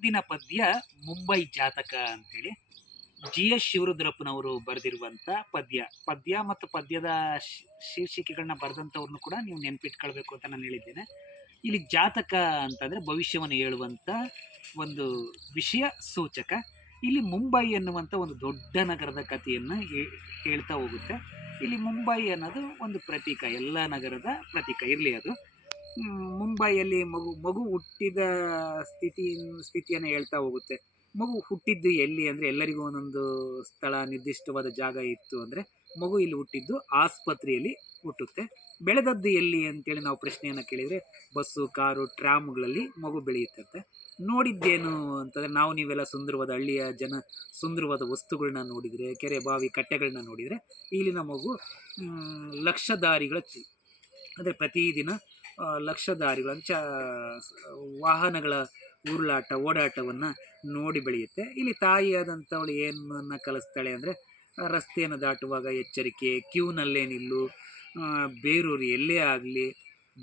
ಮುಂದಿನ ಪದ್ಯ ಮುಂಬೈ ಜಾತಕ ಅಂತೇಳಿ GS ಶಿವರುದ್ರಪ್ಪನವರು ಬರೆದಿರುವಂಥ ಪದ್ಯ ಮತ್ತು ಪದ್ಯದ ಶೀರ್ಷಿಕೆಗಳನ್ನ ಬರೆದಂಥವ್ರನ್ನು ಕೂಡ ನೀವು ನೆನ್ಪಿಟ್ಕೊಳ್ಬೇಕು ಅಂತ ನಾನು ಹೇಳಿದ್ದೇನೆ. ಇಲ್ಲಿ ಜಾತಕ ಅಂತಂದರೆ ಭವಿಷ್ಯವನ್ನು ಹೇಳುವಂಥ ಒಂದು ವಿಷಯ ಸೂಚಕ. ಇಲ್ಲಿ ಮುಂಬೈ ಎನ್ನುವಂಥ ಒಂದು ದೊಡ್ಡ ನಗರದ ಕಥೆಯನ್ನು ಹೇಳ್ತಾ ಹೋಗುತ್ತೆ. ಇಲ್ಲಿ ಮುಂಬೈ ಅನ್ನೋದು ಒಂದು ಪ್ರತೀಕ, ಎಲ್ಲ ನಗರದ ಪ್ರತೀಕ ಇರಲಿ ಅದು. ಮುಂಬೈಯಲ್ಲಿ ಮಗು ಹುಟ್ಟಿದ ಸ್ಥಿತಿಯನ್ನು ಹೇಳ್ತಾ ಹೋಗುತ್ತೆ. ಮಗು ಹುಟ್ಟಿದ್ದು ಎಲ್ಲಿ ಅಂದರೆ, ಎಲ್ಲರಿಗೂ ಒಂದೊಂದು ಸ್ಥಳ, ನಿರ್ದಿಷ್ಟವಾದ ಜಾಗ ಇತ್ತು ಅಂದರೆ, ಮಗು ಇಲ್ಲಿ ಹುಟ್ಟಿದ್ದು ಆಸ್ಪತ್ರೆಯಲ್ಲಿ ಹುಟ್ಟುತ್ತೆ. ಬೆಳೆದದ್ದು ಎಲ್ಲಿ ಅಂತೇಳಿ ನಾವು ಪ್ರಶ್ನೆಯನ್ನು ಕೇಳಿದರೆ, ಬಸ್ಸು, ಕಾರು, ಟ್ರಾಮ್ಗಳಲ್ಲಿ ಮಗು ಬೆಳೆಯುತ್ತಂತೆ. ನೋಡಿದ್ದೇನು ಅಂತಂದರೆ, ನಾವು ನೀವೆಲ್ಲ ಸುಂದರವಾದ ಹಳ್ಳಿಯ ಜನ ಸುಂದರವಾದ ವಸ್ತುಗಳನ್ನ ನೋಡಿದರೆ, ಕೆರೆ ಬಾವಿ ಕಟ್ಟೆಗಳನ್ನ ನೋಡಿದರೆ, ಇಲ್ಲಿನ ಮಗು ಲಕ್ಷದಾರಿಗಳ ಅಂದರೆ ಪ್ರತಿದಿನ ಲಕ್ಷದಾರಿಗಳ ವಾಹನಗಳ ಓಡಾಟವನ್ನು ನೋಡಿ ಬೆಳೆಯುತ್ತೆ. ಇಲ್ಲಿ ತಾಯಿಯಾದಂಥವಳು ಏನನ್ನು ಕಲಿಸ್ತಾಳೆ ಅಂದರೆ, ರಸ್ತೆಯನ್ನು ದಾಟುವಾಗ ಎಚ್ಚರಿಕೆ, ಕ್ಯೂನಲ್ಲೇ ನಿಲ್ಲು, ಬೇರೂರು ಎಲ್ಲೇ ಆಗಲಿ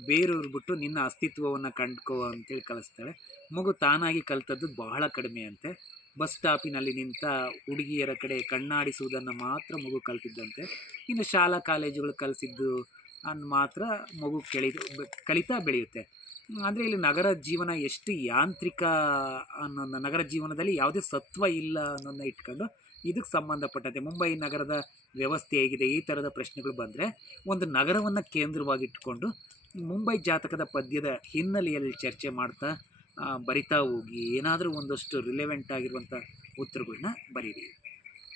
ಬೇರೂರು ಬಿಟ್ಟು ನಿನ್ನ ಅಸ್ತಿತ್ವವನ್ನು ಕಂಡ್ಕೋ ಅಂತೇಳಿ ಕಲಿಸ್ತಾಳೆ. ಮಗು ತಾನಾಗಿ ಕಲಿತದ್ದು ಬಹಳ ಕಡಿಮೆ ಅಂತೆ. ಬಸ್ ಸ್ಟಾಪಿನಲ್ಲಿ ನಿಂತ ಹುಡುಗಿಯರ ಕಡೆ ಕಣ್ಣಾಡಿಸುವುದನ್ನು ಮಾತ್ರ ಮಗು ಕಲಿತಿದ್ದಂತೆ. ಇನ್ನು ಶಾಲಾ ಕಾಲೇಜುಗಳು ಕಲಿಸಿದ್ದು ಮಾತ್ರ ಮಗು ಕಲಿತಾ ಬೆಳೆಯುತ್ತೆ. ಅಂದರೆ ಇಲ್ಲಿ ನಗರ ಜೀವನ ಎಷ್ಟು ಯಾಂತ್ರಿಕ ಅನ್ನೋದನ್ನ, ನಗರ ಜೀವನದಲ್ಲಿ ಯಾವುದೇ ಸತ್ವ ಇಲ್ಲ ಅನ್ನೋದನ್ನ ಇಟ್ಕೊಂಡು ಇದಕ್ಕೆ ಸಂಬಂಧಪಟ್ಟಂತೆ ಮುಂಬೈ ನಗರದ ವ್ಯವಸ್ಥೆ ಹೇಗಿದೆ, ಈ ಥರದ ಪ್ರಶ್ನೆಗಳು ಬಂದರೆ ಒಂದು ನಗರವನ್ನು ಕೇಂದ್ರವಾಗಿಟ್ಕೊಂಡು ಮುಂಬೈ ಜಾತಕದ ಪದ್ಯದ ಹಿನ್ನೆಲೆಯಲ್ಲಿ ಚರ್ಚೆ ಮಾಡ್ತಾ ಬರಿತಾ ಹೋಗಿ ಏನಾದರೂ ಒಂದಷ್ಟು ರಿಲೆವೆಂಟ್ ಆಗಿರುವಂಥ ಉತ್ತರಗಳನ್ನ ಬರೀರಿ.